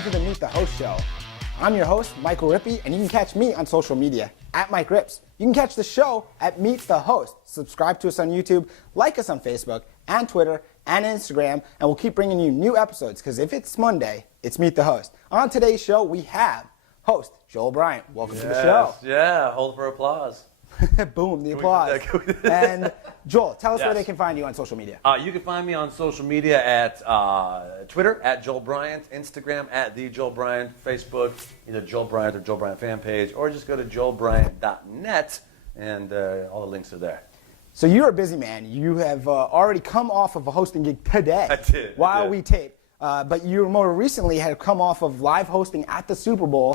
Welcome to the Meet the Host show. I'm your host, Michael Rippe, and you can catch me on social media at Mike Rips. You can catch the show at Meet the Host. Subscribe to us on YouTube, like us on Facebook and Twitter and Instagram, and we'll keep bringing you new episodes because if it's Monday, it's Meet the Host. On today's show, we have host Joel Bryant. Welcome to the show. Yeah, hold for applause. Boom, the applause. And Joel, tell us where they can find you on social media. You can find me on social media at Twitter, at Joel Bryant, Instagram, at The Joel Bryant, Facebook, either Joel Bryant or Joel Bryant fan page, or just go to joelbryant.net, and all the links are there. So you're a busy man. You have already come off of a hosting gig today. I did. While we tape. But you more recently had come off of live hosting at the Super Bowl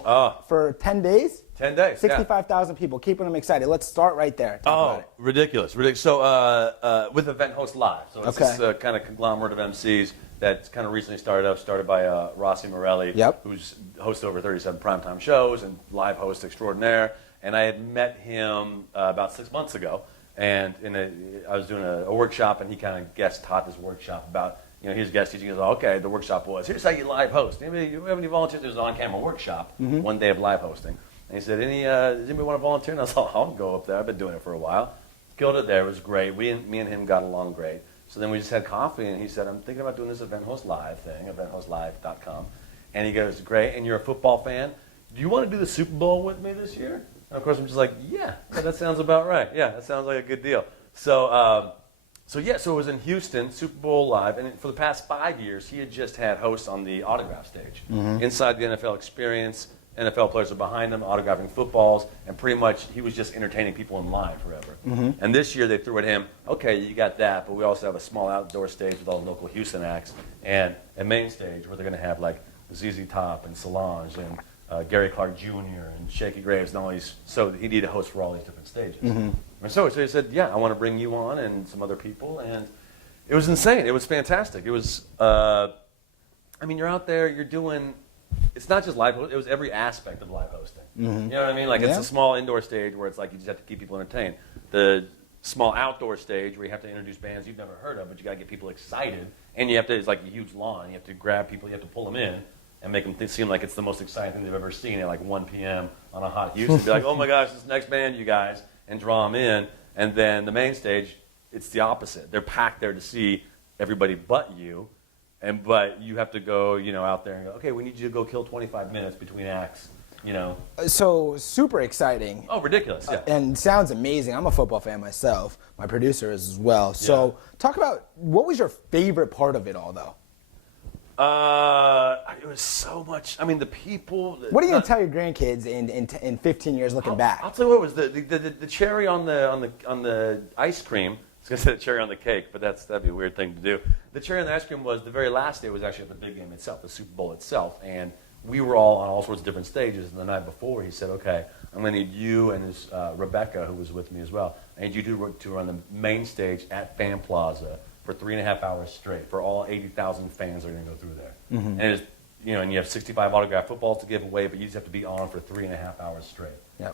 for 10 days? 10 days, 65,000 people, keeping them excited. Let's start right there. Talk about it. Ridiculous. So with Event Host Live. So it's this kind of conglomerate of MCs that's kind of recently started by Rossi Morelli, who's hosted over 37 primetime shows and live host extraordinaire. And I had met him about 6 months ago, and I was doing a workshop, and he kind of guest taught this workshop about, his guest teaching. He goes, okay, the workshop was, here's how you live host. Anybody, you have any volunteers? There's an on-camera workshop, one day of live hosting. And he said, does anybody want to volunteer? And I was like, I'll go up there. I've been doing it for a while. Killed it there. It was great. Me and him got along great. So then we just had coffee, and he said, I'm thinking about doing this Event Host Live thing, eventhostlive.com. And he goes, great, and you're a football fan. Do you want to do the Super Bowl with me this year? And of course, I'm just like, yeah, that sounds about right. Yeah, that sounds like a good deal. So it was in Houston, Super Bowl Live, and for the past 5 years, he had just had hosts on the autograph stage. Inside the NFL experience, NFL players are behind him, autographing footballs, and pretty much he was just entertaining people in line forever. And this year they threw at him, okay, you got that, but we also have a small outdoor stage with all the local Houston acts, and a main stage where they're going to have like ZZ Top and Solange and Gary Clark Jr. and Shaky Graves and all these. So he needed a host for all these different stages. And so he said, yeah, I want to bring you on and some other people, and it was insane. It was fantastic. It was, you're out there, you're doing. It's not just live. It was every aspect of live hosting. You know what I mean? Like it's a small indoor stage where it's like you just have to keep people entertained. The small outdoor stage where you have to introduce bands you've never heard of, but you got to get people excited. And you have to. It's like a huge lawn. You have to grab people. You have to pull them in and make them seem like it's the most exciting thing they've ever seen at like 1 p.m. on a hot Houston. Be like, oh my gosh, this next band, you guys, and draw them in. And then the main stage, it's the opposite. They're packed there to see everybody but you. But you have to go, out there and go, okay, we need you to go kill 25 minutes between acts, So super exciting. Oh, ridiculous, yeah. And sounds amazing. I'm a football fan myself. My producer is as well. So talk about, what was your favorite part of it all, though? It was so much, the people. What are you going to tell your grandkids in 15 years looking back? I'll tell you what was the cherry on the ice cream. I was going to say the cherry on the cake, but that'd be a weird thing to do. The cherry on the ice cream was the very last day was actually at the big game itself, the Super Bowl itself. And we were all on all sorts of different stages. And the night before, he said, okay, I'm going to need you and his Rebecca, who was with me as well, I need you to run the main stage at Fan Plaza for 3.5 hours straight for all 80,000 fans that are going to go through there. And it's, and you have 65 autographed footballs to give away, but you just have to be on for 3.5 hours straight.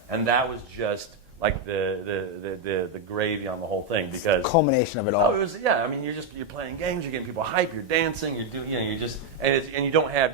And that was just like the gravy on the whole thing, because it's the culmination of it all. Oh, it was, you're playing games, you're getting people hype, you're dancing, you're doing, and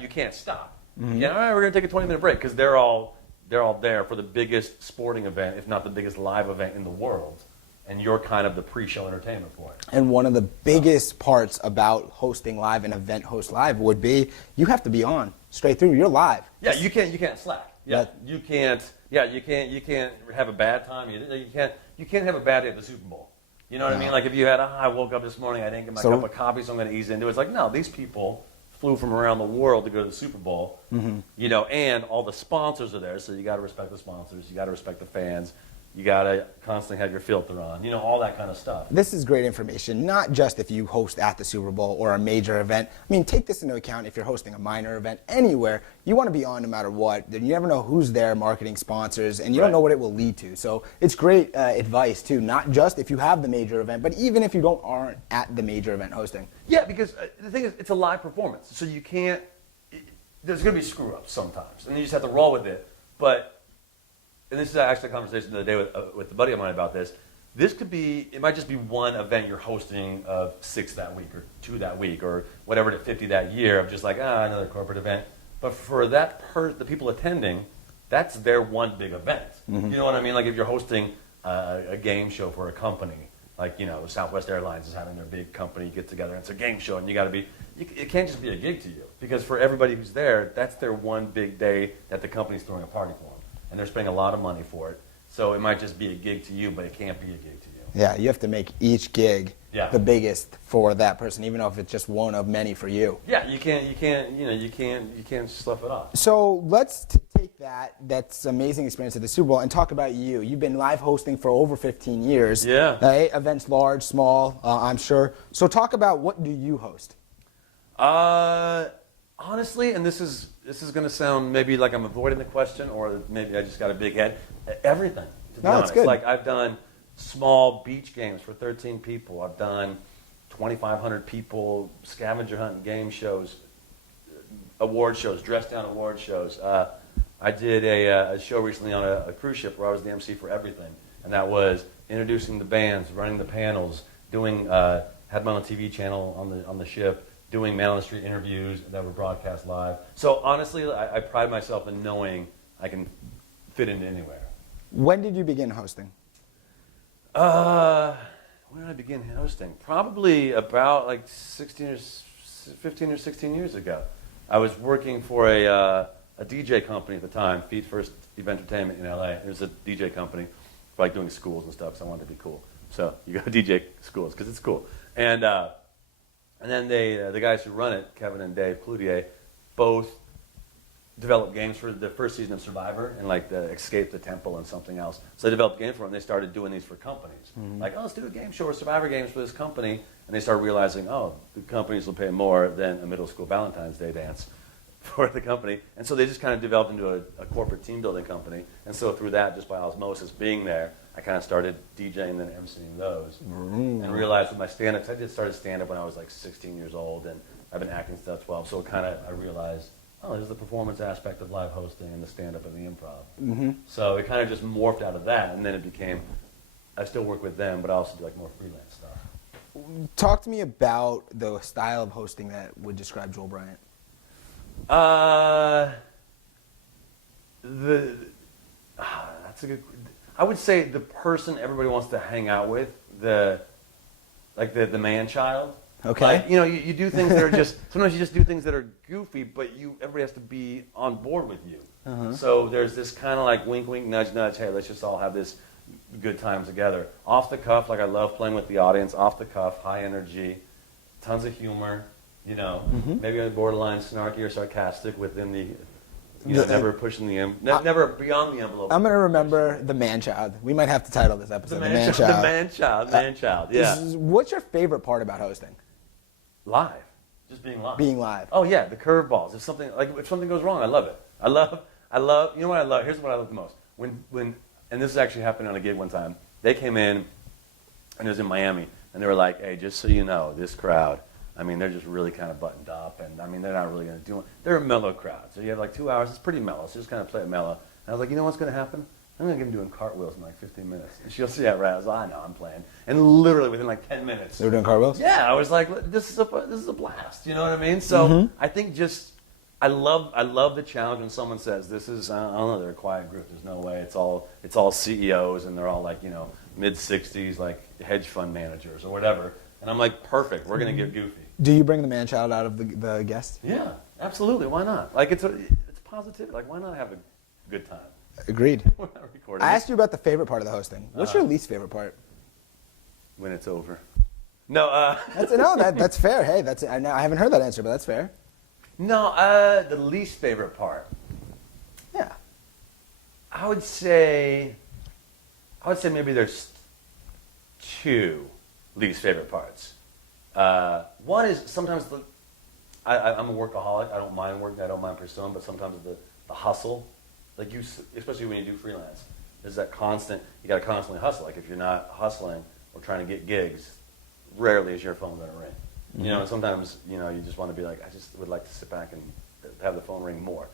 you can't stop. All right, we're gonna take a 20-minute break because they're all there for the biggest sporting event, if not the biggest live event in the world, and you're kind of the pre-show entertainment for it. And one of the biggest parts about hosting live and Event Host Live would be you have to be on straight through. You're live. Yeah, you can't slack. Yeah, you can't. Yeah, you can't have a bad time. You can't have a bad day at the Super Bowl. You know what I mean? Like if you had, I woke up this morning, I didn't get my cup of coffee, so I'm going to ease into it. It's like, no, these people flew from around the world to go to the Super Bowl, and all the sponsors are there, so you got to respect the sponsors, you got to respect the fans, you got to constantly have your filter on, all that kind of stuff. This is great information, not just if you host at the Super Bowl or a major event. Take this into account if you're hosting a minor event anywhere. You want to be on no matter what. You never know who's there, marketing, sponsors, and you don't know what it will lead to. So it's great advice, too, not just if you have the major event, but even if you aren't at the major event hosting. Yeah, because the thing is, it's a live performance, so you can't, there's going to be screw-ups sometimes, and you just have to roll with it. And this is actually a conversation the other day with a buddy of mine about this. It might just be one event you're hosting of 6 that week or 2 that week or whatever to 50 that year of just like, another corporate event. But for the people attending, that's their one big event. You know what I mean? Like if you're hosting a game show for a company, like, Southwest Airlines is having their big company get together, and it's a game show, and it can't just be a gig to you, because for everybody who's there, that's their one big day that the company's throwing a party for them, and they're spending a lot of money for it. So it might just be a gig to you, but it can't be a gig to you. Yeah, you have to make each gig the biggest for that person, even if it's just one of many for you. Yeah, you can't slough it off. So let's take that's amazing experience at the Super Bowl and talk about you. You've been live hosting for over 15 years. Yeah. Right? Events large, small, I'm sure. So talk about, what do you host? Honestly, and this is going to sound maybe like I'm avoiding the question, or maybe I just got a big head. Everything. To be honest. It's good. Like I've done small beach games for 13 people. I've done 2,500 people scavenger hunt game shows, award shows, dress down award shows. I did a show recently on a cruise ship where I was the MC for everything, and that was introducing the bands, running the panels, had my own TV channel on the ship, doing man on the street interviews that were broadcast live. So honestly, I pride myself in knowing I can fit into anywhere. When did you begin hosting? When did I begin hosting? Probably about like 15 or 16 years ago. I was working for a DJ company at the time, Feet First Entertainment in LA. It was a DJ company for like doing schools and stuff, so I wanted to be cool. So you go to DJ schools because it's cool. And then the guys who run it, Kevin and Dave Cloutier, both developed games for the first season of Survivor and like the Escape the Temple and something else. So they developed games for them, and they started doing these for companies. Like, let's do a game show or Survivor games for this company. And they started realizing, the companies will pay more than a middle school Valentine's Day dance for the company. And so they just kind of developed into a corporate team building company. And so through that, just by osmosis being there, I kind of started DJing and then emceeing those. And realized with my stand-ups, I just started stand-up when I was like 16 years old, and I've been acting since I was 12. So I realized, there's the performance aspect of live hosting and the stand-up and the improv. So it kind of just morphed out of that, and then it became, I still work with them, but I also do like more freelance stuff. Talk to me about the style of hosting that would describe Joel Bryant. That's a good. I would say the person everybody wants to hang out with, the Manchild. Okay. Like, you do things that are sometimes you just do things that are goofy, but everybody has to be on board with you. So there's this kind of like wink, wink, nudge, nudge. Hey, let's just all have this good time together. Off the cuff, like I love playing with the audience. Off the cuff, high energy, tons of humor. Maybe on the borderline snarky or sarcastic within the. Never pushing the never beyond the envelope. I'm gonna remember the Manchild. We might have to title this episode the Manchild. Manchild. Yeah. What's your favorite part about hosting? Live, just being live. Being live. Oh yeah, the curveballs. If something goes wrong, I love it. I love. You know what I love? Here's what I love the most. When and this actually happened on a gig one time. They came in, and it was in Miami, and they were like, "Hey, just so you know, this crowd. I mean, they're just really kind of buttoned up, and I mean, they're not really going to do it. They're a mellow crowd, so you have like 2 hours. It's pretty mellow, so just kind of play it mellow." And I was like, you know what's going to happen? I'm going to get them doing cartwheels in like 15 minutes. And she'll see that, right? I was like, I know, I'm playing. And literally within like 10 minutes. They were doing cartwheels? Yeah, I was like, this is a blast. You know what I mean? So I think I love the challenge when someone says, this is, I don't know, they're a quiet group. There's no way. It's all CEOs, and they're all like, mid-60s, like hedge fund managers or whatever. And I'm like, perfect. We're going to get goofy. Do you bring the Manchild out of the guests? Yeah, absolutely. Why not? Like, it's positive. Like, why not have a good time? Agreed. We're not recording. I asked you about the favorite part of the hosting. What's your least favorite part? When it's over. No. That's fair. Hey, I haven't heard that answer, but that's fair. No, the least favorite part. Yeah. I would say maybe there's two least favorite parts. One is sometimes I'm a workaholic. I don't mind working. I don't mind pursuing, but sometimes the hustle, like especially when you do freelance, there's that constant. You got to constantly hustle. Like if you're not hustling or trying to get gigs, rarely is your phone going to ring. And sometimes you just want to be like, I just would like to sit back and have the phone ring more.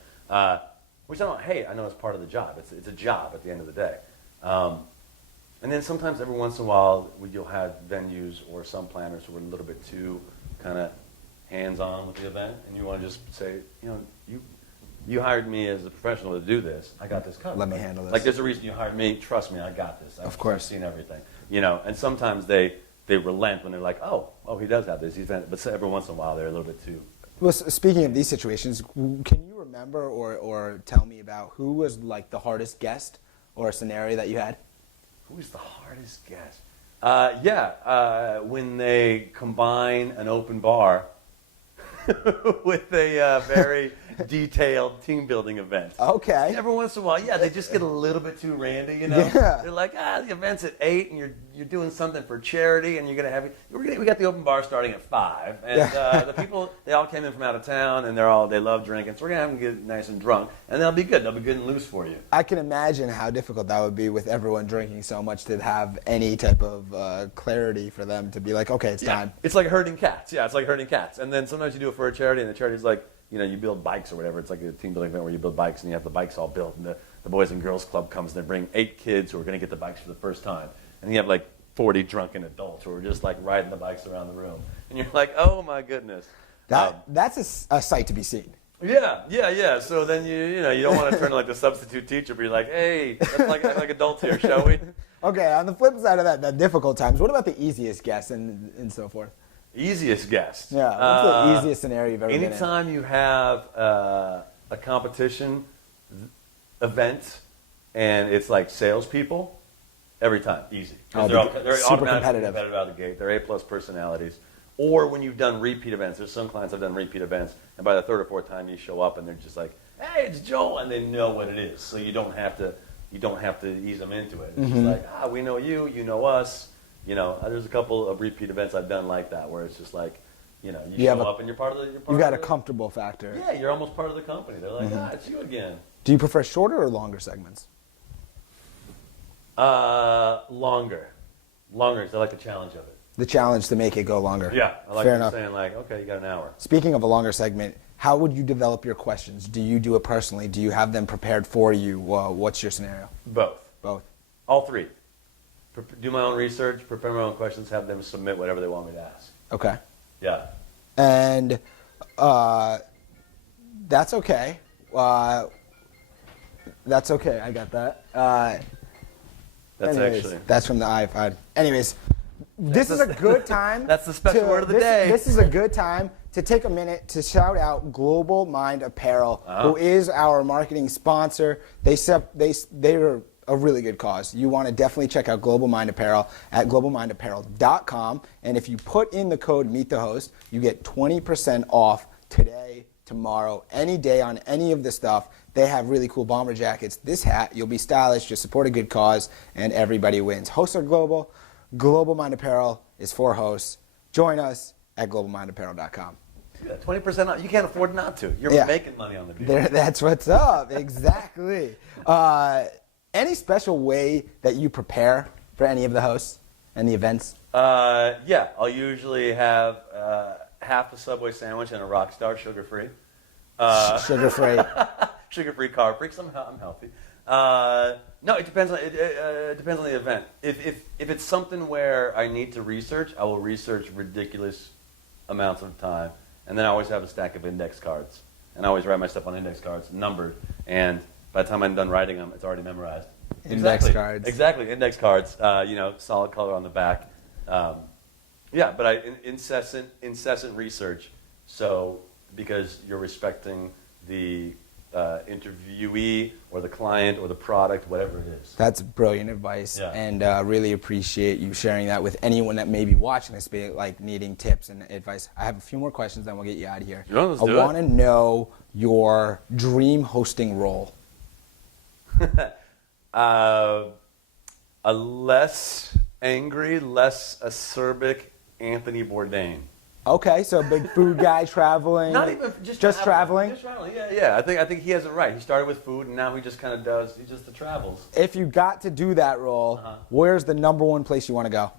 Which I don't hate. I know it's part of the job. It's a job at the end of the day. And then sometimes every once in a while you'll have venues or some planners who are a little bit too kind of hands-on with the event, and you want to just say, you hired me as a professional to do this. I got this covered. Let me handle this. Like, there's a reason you hired me. Trust me, I got this. Of course. I've seen everything. You know, and sometimes they relent when they're like, oh, he does have this. But every once in a while, they're a little bit too. Well, speaking of these situations, can you remember or tell me about who was like the hardest guest or a scenario that you had? Who was the hardest guest? When they combine an open bar with a very detailed team building event. Okay. Every once in a while, they just get a little bit too randy, you know? Yeah. They're like, the event's at 8 and you're doing something for charity and you're going to have we got the open bar starting at 5. And the people, they all came in from out of town and they love drinking. So we're going to have them get nice and drunk and they'll be good. They'll be good and loose for you. I can imagine how difficult that would be with everyone drinking so much to have any type of clarity for them to be like, okay, it's time. It's like herding cats. Yeah, it's like herding cats. And then sometimes you do it for a charity and the charity's like, you know, you build bikes or whatever. It's like a team building event where you build bikes and you have the bikes all built. And the Boys and Girls Club comes and they bring 8 kids who are going to get the bikes for the first time. And you have like 40 drunken adults who are just like riding the bikes around the room. And you're like, oh my goodness. That's a sight to be seen. Yeah. So then you don't want to turn to like the substitute teacher, but you're like, hey, let's like adults here, shall we? Okay, on the flip side of that, the difficult times, what about the easiest guests and so forth? Easiest guest. Yeah, what's the easiest scenario you've ever been in? Anytime you have a competition event and it's like salespeople, every time, easy. Oh, they're super competitive out of the gate. They're A+ personalities. Or when you've done repeat events. There's some clients have done repeat events, and by the third or fourth time you show up and they're just like, hey, it's Joel, and they know what it is. So you don't have to ease them into it. It's just like, we know you, you know us. You know, there's a couple of repeat events I've done like that where it's just like, you know, you show up and you're part of the. You've got a comfortable factor. Yeah, you're almost part of the company. They're like, it's you again. Do you prefer shorter or longer segments? Longer, because I like the challenge of it. The challenge to make it go longer. Yeah, I like Fair saying like, okay, you got an hour. Speaking of a longer segment, how would you develop your questions? Do you do it personally? Do you have them prepared for you? What's your scenario? Both. All 3. Do my own research, prepare my own questions, have them submit whatever they want me to ask. Okay. Yeah. And that's okay. That's okay. I got that. That's from the iPod. Anyways, this is a good time. That's the special word of the day. This is a good time to take a minute to shout out Global Mind Apparel, who is our marketing sponsor. They're a really good cause. You want to definitely check out Global Mind Apparel at globalmindapparel.com. And if you put in the code MeetTheHost, you get 20% off today, tomorrow, any day on any of the stuff. They have really cool bomber jackets. This hat, you'll be stylish, just support a good cause, and everybody wins. Hosts are global. Global Mind Apparel is for hosts. Join us at globalmindapparel.com. 20% off. You can't afford not to. You're making money on the deal. That's what's up. Exactly. Any special way that you prepare for any of the hosts and the events? I'll usually have half a Subway sandwich and a Rockstar, sugar-free. Sugar-free. Sugar-free, carb-free, because I'm healthy. No, it depends on the event. If it's something where I need to research, I will research ridiculous amounts of time, and then I always have a stack of index cards, and I always write my stuff on index cards, numbered, and by the time I'm done writing them, it's already memorized. Index cards. Exactly, index cards. Solid color on the back. But incessant research. So because you're respecting the interviewee or the client or the product, whatever it is. That's brilliant advice, and really appreciate you sharing that with anyone that may be watching this, be like needing tips and advice. I have a few more questions, then we'll get you out of here. I want to know your dream hosting role. A less angry, less acerbic Anthony Bourdain. Okay, so a big food guy traveling. Not even just traveling. Just traveling. Yeah. I think he has it right. He started with food, and now he just kind of does. He just travels. If you got to do that role, where's the number one place you want to go?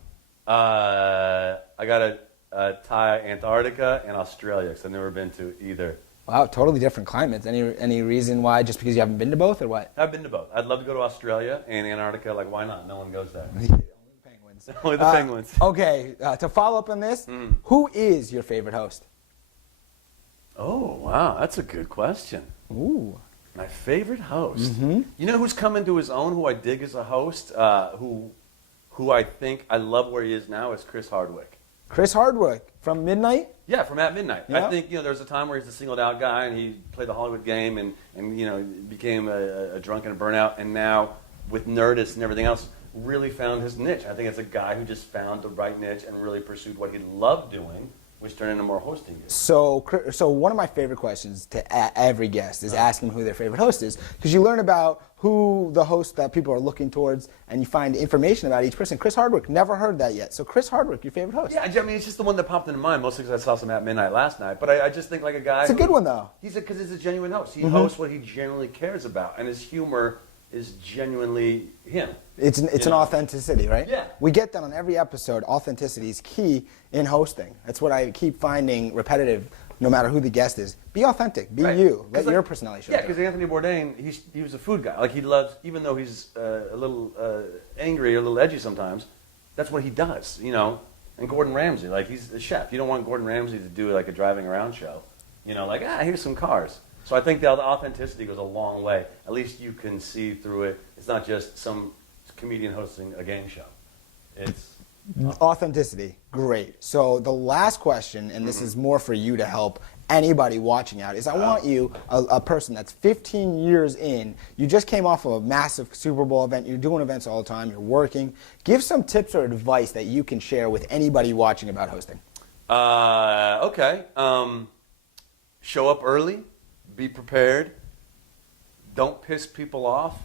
I got to tie Antarctica and Australia because I've never been to either. Wow, totally different climates. Any reason why? Just because you haven't been to both, or what? I've been to both. I'd love to go to Australia and Antarctica. Like, why not? No one goes there. Only the penguins. Okay, to follow up on this, who is your favorite host? Oh, wow, that's a good question. Ooh. My favorite host. Mm-hmm. You know who's come into his own, who I dig as a host, who I think I love where he is now is Chris Hardwick. Chris Hardwick from Midnight? Yeah, from At Midnight. Yeah. I think, there was a time where he's a singled out guy and he played the Hollywood game and became a drunk and a burnout, and now with Nerdist and everything else, really found his niche. I think it's a guy who just found the right niche and really pursued what he loved doing, which turned into more hosting gigs. So one of my favorite questions to every guest is asking who their favorite host is, because you learn about who the host that people are looking towards, and you find information about each person. Chris Hardwick, never heard that yet. So Chris Hardwick, your favorite host? Yeah, I mean, it's just the one that popped into mind, mostly because I saw some At Midnight last night. But I just think like a guy. It's a good one, though. Because he's a genuine host. He hosts what he genuinely cares about, and his humor is genuinely him. It's an authenticity, right? Yeah. We get that on every episode. Authenticity is key in hosting. That's what I keep finding repetitive, no matter who the guest is. Be authentic. Be you. Let your personality show. Yeah, because Anthony Bourdain, he was a food guy. Like, he loves, even though he's a little angry or a little edgy sometimes, that's what he does, And Gordon Ramsay, like, he's a chef. You don't want Gordon Ramsay to do like a driving around show. Here's some cars. So I think the authenticity goes a long way. At least you can see through it. It's not just some comedian hosting a game show. It's authenticity. Great. So the last question, and this is more for you to help anybody watching out, is I want you, a person that's 15 years in, you just came off of a massive Super Bowl event, you're doing events all the time, you're working. Give some tips or advice that you can share with anybody watching about hosting. Okay. Show up early. Be prepared. Don't piss people off.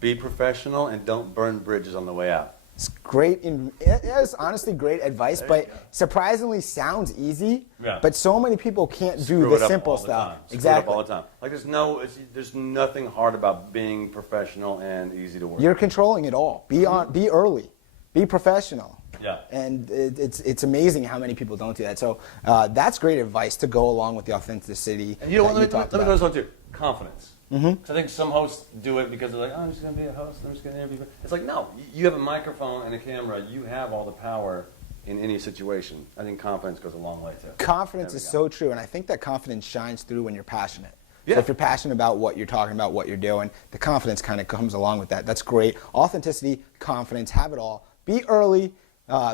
Be professional, and don't burn bridges on the way out. It's great. It's honestly great advice, but surprisingly sounds easy. Yeah. But so many people can't do the simple stuff. Exactly. All the time. Like there's nothing hard about being professional and easy to work. You're controlling it all. Be early. Be professional. Yeah. And it's amazing how many people don't do that. So that's great advice to go along with the authenticity. And let me go to this one too. Confidence. Because I think some hosts do it because they're like, I'm just going to be a host. I'm just going to interview. It's like, no. You have a microphone and a camera. You have all the power in any situation. I think confidence goes a long way too. Confidence is so true, and I think that confidence shines through when you're passionate. Yeah. So if you're passionate about what you're talking about, what you're doing, the confidence kind of comes along with that. That's great. Authenticity, confidence, have it all. Be early.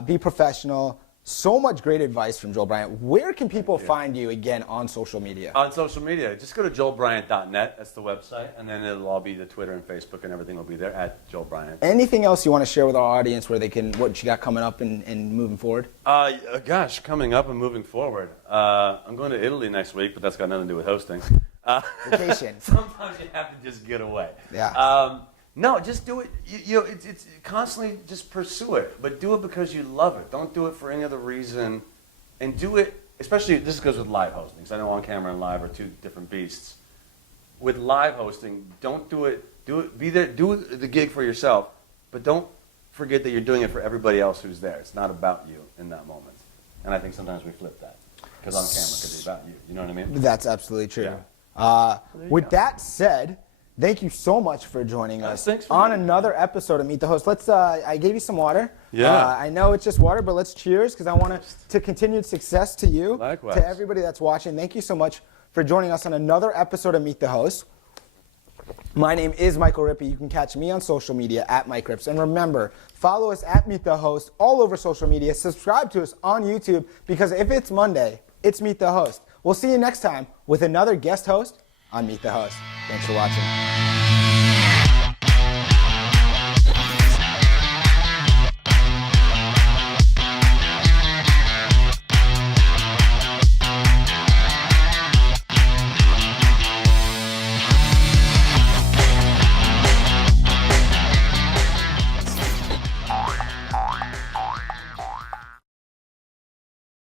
Be professional. So much great advice from Joel Bryant. Where can people find you again on social media? On social media, just go to joelbryant.net. That's the website, and then it'll all be the Twitter and Facebook, and everything will be there at Joel Bryant. Anything else you want to share with our audience where they can, what you got coming up and moving forward? Gosh, coming up and moving forward. I'm going to Italy next week, but that's got nothing to do with hosting. Vacation. Sometimes you have to just get away. Yeah. No, just do it. It's constantly just pursue it, but do it because you love it. Don't do it for any other reason, and do it. Especially this goes with live hosting. Because I know on camera and live are two different beasts. With live hosting, don't do it. Do it. Be there. Do the gig for yourself, but don't forget that you're doing it for everybody else who's there. It's not about you in that moment. And I think sometimes we flip that because on camera it could be about you. You know what I mean? That's absolutely true. Yeah. With that said, thank you so much for joining us on another episode of Meet the Host. Let's. I gave you some water. Yeah. I know it's just water, but let's cheers because I want to continued success to you. Likewise. To everybody that's watching. Thank you so much for joining us on another episode of Meet the Host. My name is Michael Rippe. You can catch me on social media at Mike Rips. And remember, follow us at Meet the Host all over social media. Subscribe to us on YouTube because if it's Monday, it's Meet the Host. We'll see you next time with another guest host on Meet the Host. Thanks for watching.